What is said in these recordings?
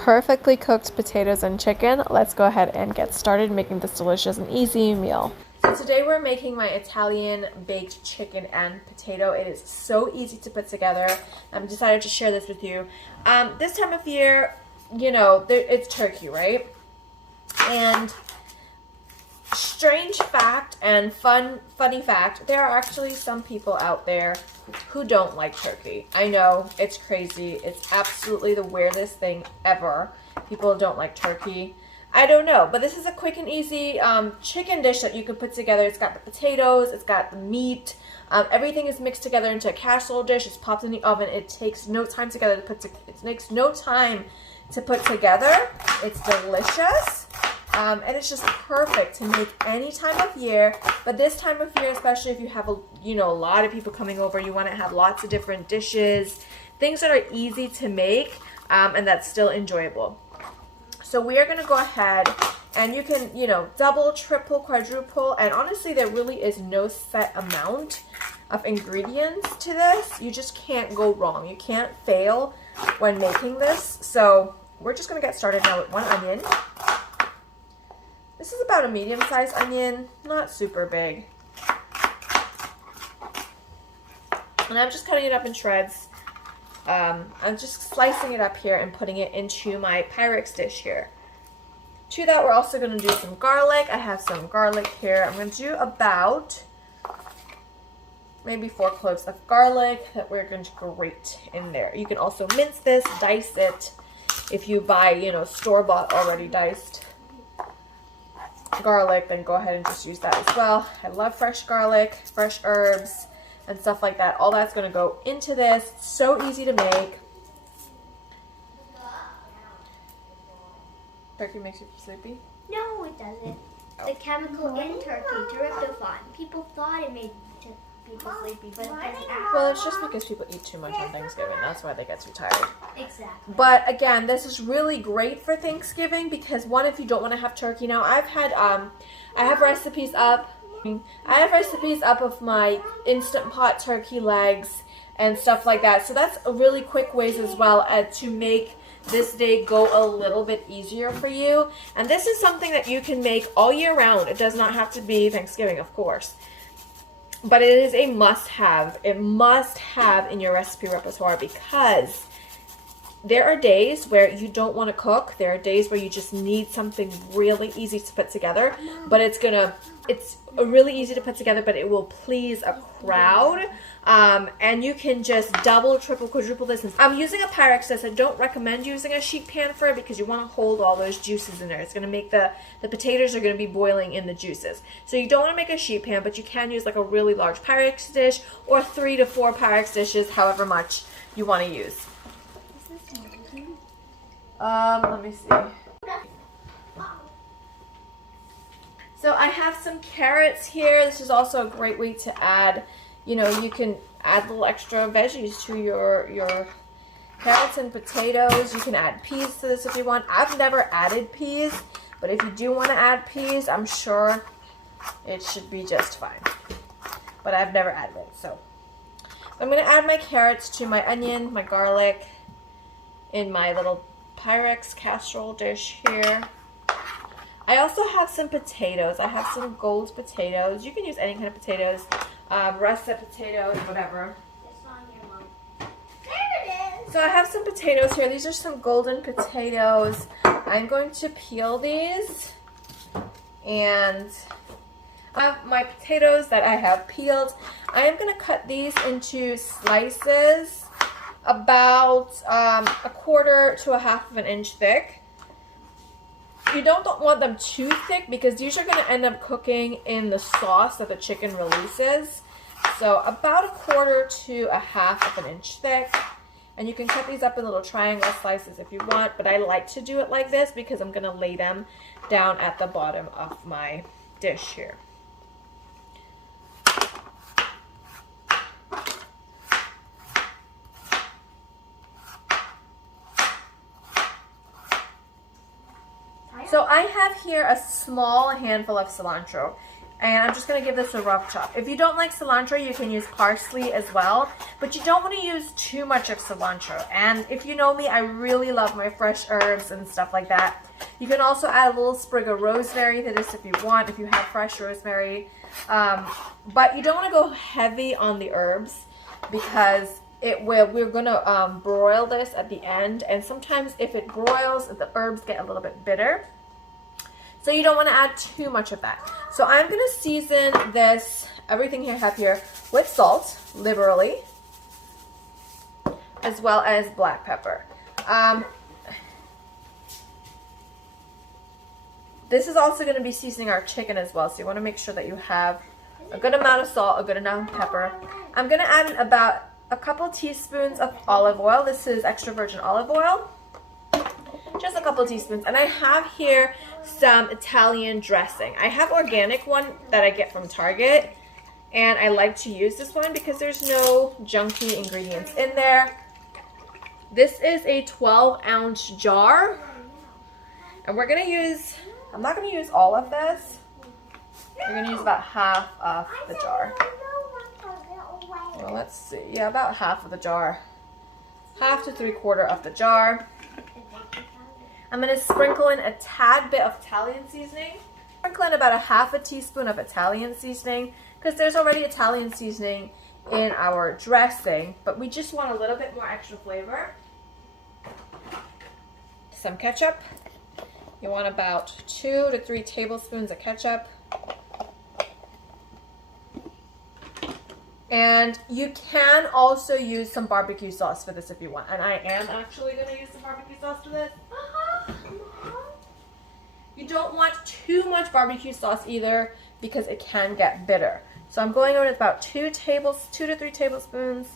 perfectly cooked potatoes and chicken. Let's go ahead and get started making this delicious and easy meal. So today we're making my Italian baked chicken and potato. It is so easy to put together. I'm decided to share this with you. This time of year, you know, it's turkey, right? And strange fact and funny fact, there are actually some people out there who don't like turkey. I know, it's crazy. It's absolutely the weirdest thing ever. People don't like turkey. I don't know, but this is a quick and easy chicken dish that you can put together. It's got the potatoes, it's got the meat, everything is mixed together into a casserole dish. It's popped in the oven. It takes no time together to put together. It's delicious. And it's just perfect to make any time of year, but this time of year, especially if you have a lot of people coming over, you want to have lots of different dishes, things that are easy to make, and that's still enjoyable. So we are going to go ahead and you can, double, triple, quadruple, and honestly, there really is no set amount of ingredients to this. You just can't go wrong. You can't fail when making this. So we're just going to get started now with one onion. This is about a medium-sized onion, not super big. And I'm just cutting it up in shreds. I'm just slicing it up here and putting it into my Pyrex dish here. To that, we're also going to do some garlic. I have some garlic here. I'm going to do about maybe 4 cloves of garlic that we're going to grate in there. You can also mince this, dice it. If you buy, store-bought already diced garlic, then go ahead and just use that as well. I love fresh garlic, fresh herbs, and stuff like that. All that's going to go into this. It's so easy to make. Turkey makes you sleepy? No, it doesn't. The chemical in turkey, tryptophan. People thought it made people sleepy, but it doesn't. Well, it's just because people eat too much on Thanksgiving. That's why they get too tired. Exactly. But again, this is really great for Thanksgiving because one, if you don't want to have turkey now, I have recipes up. I have recipes up of my Instant Pot turkey legs and stuff like that. So that's a really quick ways as well to make this day go a little bit easier for you. And this is something that you can make all year round. It does not have to be Thanksgiving, of course. But it is a must-have. It must-have in your recipe repertoire because there are days where you don't want to cook. There are days where you just need something really easy to put together. But it's really easy to put together, but it will please a crowd. And you can just double, triple, quadruple this. I'm using a Pyrex dish. I don't recommend using a sheet pan for it because you want to hold all those juices in there. It's going to make the potatoes are going to be boiling in the juices. So you don't want to make a sheet pan, but you can use like a really large Pyrex dish or 3 to 4 Pyrex dishes, however much you want to use. Let me see. So I have some carrots here. This is also a great way to add, you can add little extra veggies to your carrots and potatoes. You can add peas to this if you want. I've never added peas, but if you do want to add peas, I'm sure it should be just fine. But I've never added it, so. I'm going to add my carrots to my onion, my garlic, in my little Pyrex casserole dish here. I also have some potatoes. I have some gold potatoes. You can use any kind of potatoes, russet potatoes, whatever. There it is. So I have some potatoes here. These are some golden potatoes. I'm going to peel these, and I have my potatoes that I have peeled. I am going to cut these into slices about 1/4 to 1/2 of an inch thick. You don't want them too thick because these are going to end up cooking in the sauce that the chicken releases. So about 1/4 to 1/2 of an inch thick. And you can cut these up in little triangle slices if you want, but I like to do it like this because I'm going to lay them down at the bottom of my dish here. So I have here a small handful of cilantro. And I'm just going to give this a rough chop. If you don't like cilantro, you can use parsley as well. But you don't want to use too much of cilantro. And if you know me, I really love my fresh herbs and stuff like that. You can also add a little sprig of rosemary to this if you want, if you have fresh rosemary. But you don't want to go heavy on the herbs because we're going to broil this at the end. And sometimes if it broils, the herbs get a little bit bitter. So you don't want to add too much of that. So I'm going to season this, everything here I have here, with salt, liberally, as well as black pepper. This is also going to be seasoning our chicken as well. So you want to make sure that you have a good amount of salt, a good amount of pepper. I'm going to add in about a couple teaspoons of olive oil. This is extra virgin olive oil. Just a couple teaspoons. And I have here some Italian dressing. I have organic one that I get from Target. And I like to use this one because there's no junky ingredients in there. This is a 12-ounce jar. And we're going to use, I'm not going to use all of this. We're going to use about half of the jar. Well, let's see. Yeah, about half of the jar. Half to 3/4 of the jar. I'm going to sprinkle in a tad bit of Italian seasoning. Sprinkle in about a half a teaspoon of Italian seasoning because there's already Italian seasoning in our dressing, but we just want a little bit more extra flavor. Some ketchup. You want about 2 to 3 tablespoons of ketchup. And you can also use some barbecue sauce for this if you want. And I am actually going to use some barbecue sauce for this. You don't want too much barbecue sauce either because it can get bitter. So I'm going over with about 2 to 3 tablespoons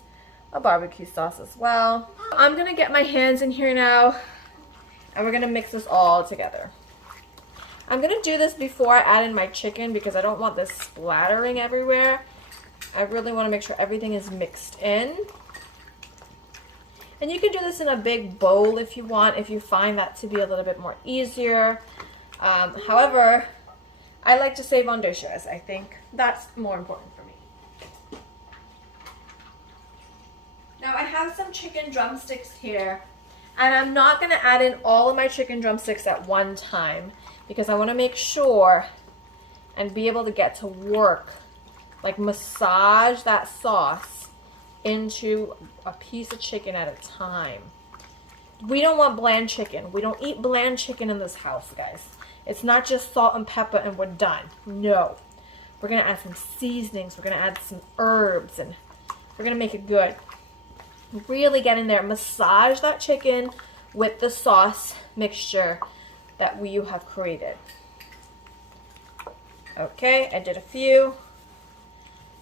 of barbecue sauce as well. I'm going to get my hands in here now and we're going to mix this all together. I'm going to do this before I add in my chicken because I don't want this splattering everywhere. I really want to make sure everything is mixed in. And you can do this in a big bowl if you want, if you find that to be a little bit more easier. However, I like to save on dishes. I think that's more important for me. Now I have some chicken drumsticks here. And I'm not going to add in all of my chicken drumsticks at one time because I want to make sure and be able to get to work, like massage that sauce into a piece of chicken at a time. We don't want bland chicken. We don't eat bland chicken in this house, guys. It's not just salt and pepper and we're done. No. We're going to add some seasonings. We're going to add some herbs and we're going to make it good. Really get in there. Massage that chicken with the sauce mixture that you have created. Okay, I did a few.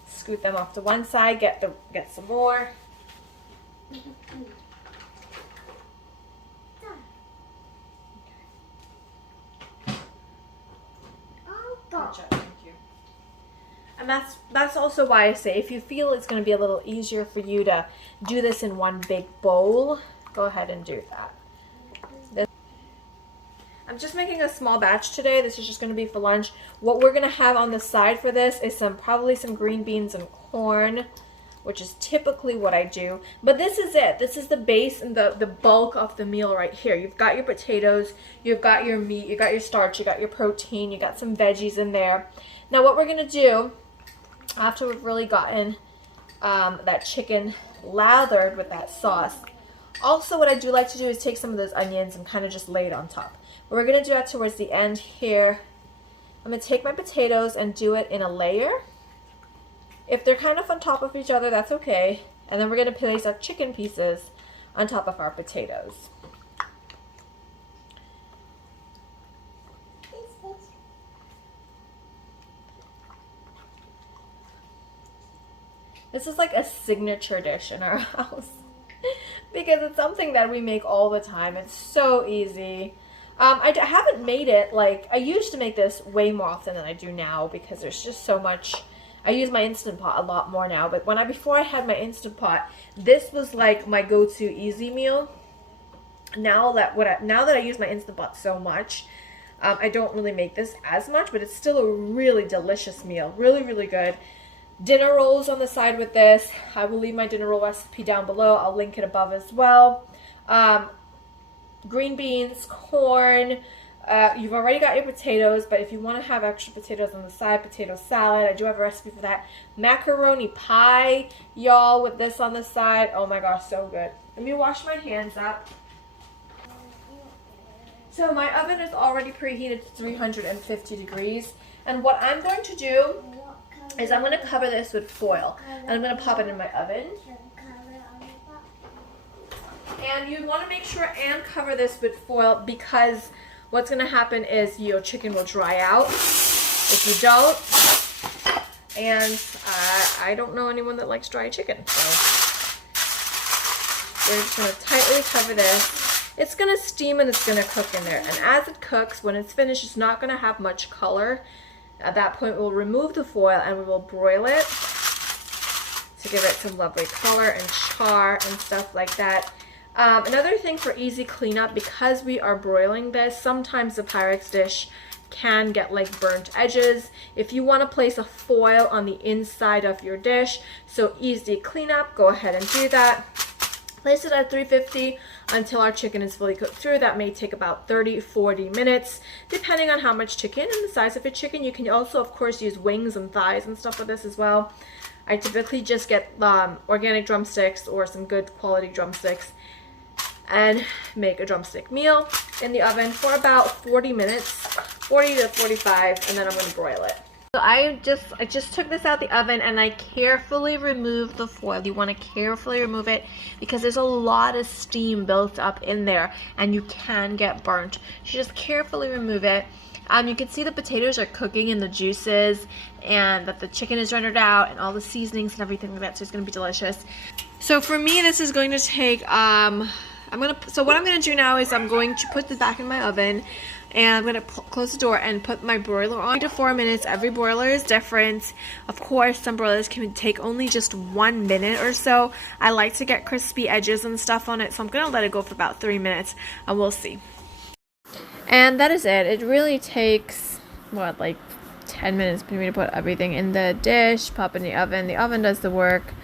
Scoot them off to one side. Get some more. Gotcha, thank you. And that's also why I say if you feel it's going to be a little easier for you to do this in one big bowl, go ahead and do that. I'm just making a small batch today. This is just going to be for lunch. What we're going to have on the side for this is probably some green beans and corn, which is typically what I do. But this is it. This is the base and the bulk of the meal right here. You've got your potatoes, you've got your meat, you've got your starch, you got your protein, you got some veggies in there. Now what we're going to do after we've really gotten that chicken lathered with that sauce, also what I do like to do is take some of those onions and kind of just lay it on top. But we're going to do that towards the end here. I'm going to take my potatoes and do it in a layer. If they're kind of on top of each other, that's okay. And then we're going to place our chicken pieces on top of our potatoes. This is like a signature dish in our house because it's something that we make all the time. It's so easy. I haven't made it, like, I used to make this way more often than I do now because there's just so much. I use my Instant Pot a lot more now, but before I had my Instant Pot, this was like my go-to easy meal. Now that I use my Instant Pot so much, I don't really make this as much, but it's still a really delicious meal. Really, really good. Dinner rolls on the side with this. I will leave my dinner roll recipe down below. I'll link it above as well. Green beans, corn. You've already got your potatoes, but if you want to have extra potatoes on the side, potato salad. I do have a recipe for that. Macaroni pie, y'all, with this on the side. Oh my gosh, so good. Let me wash my hands up. So my oven is already preheated to 350 degrees. And what I'm going to do is I'm going to cover this with foil. And I'm going to pop it in my oven. And you want to make sure and cover this with foil because what's going to happen is your chicken will dry out if you don't. And I don't know anyone that likes dry chicken. So we're just going to tightly cover this. It's going to steam and it's going to cook in there. And as it cooks, when it's finished, it's not going to have much color. At that point, we'll remove the foil and we will broil it to give it some lovely color and char and stuff like that. Another thing for easy cleanup, because we are broiling this, sometimes the Pyrex dish can get like burnt edges. If you want to place a foil on the inside of your dish, so easy cleanup, go ahead and do that. Place it at 350 until our chicken is fully cooked through. That may take about 30-40 minutes, depending on how much chicken and the size of your chicken. You can also, of course, use wings and thighs and stuff for this as well. I typically just get organic drumsticks or some good quality drumsticks and make a drumstick meal in the oven for about 40 minutes, 40 to 45, and then I'm going to broil it. So I just took this out the oven and I carefully removed the foil. You want to carefully remove it because there's a lot of steam built up in there and you can get burnt. So just carefully remove it. You can see the potatoes are cooking in the juices and that the chicken is rendered out and all the seasonings and everything like that, so it's going to be delicious. So for me, this is going to take, so what I'm going to do now is I'm going to put this back in my oven. And I'm going to close the door and put my broiler on. 3 to 4 minutes. Every broiler is different. Of course, some broilers can take only just 1 minute or so. I like to get crispy edges and stuff on it, so I'm going to let it go for about 3 minutes, and we'll see. And that is it. It really takes, what, like 10 minutes for me to put everything in the dish, pop in the oven. The oven does the work.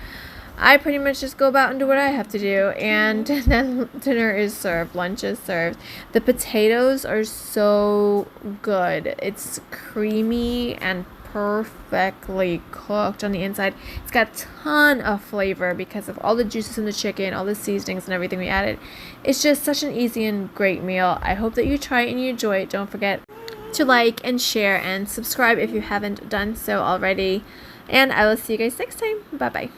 I pretty much just go about and do what I have to do, and then dinner is served, lunch is served. The potatoes are so good. It's creamy and perfectly cooked on the inside. It's got a ton of flavor because of all the juices in the chicken, all the seasonings and everything we added. It's just such an easy and great meal. I hope that you try it and you enjoy it. Don't forget to like and share and subscribe if you haven't done so already. And I will see you guys next time. Bye-bye.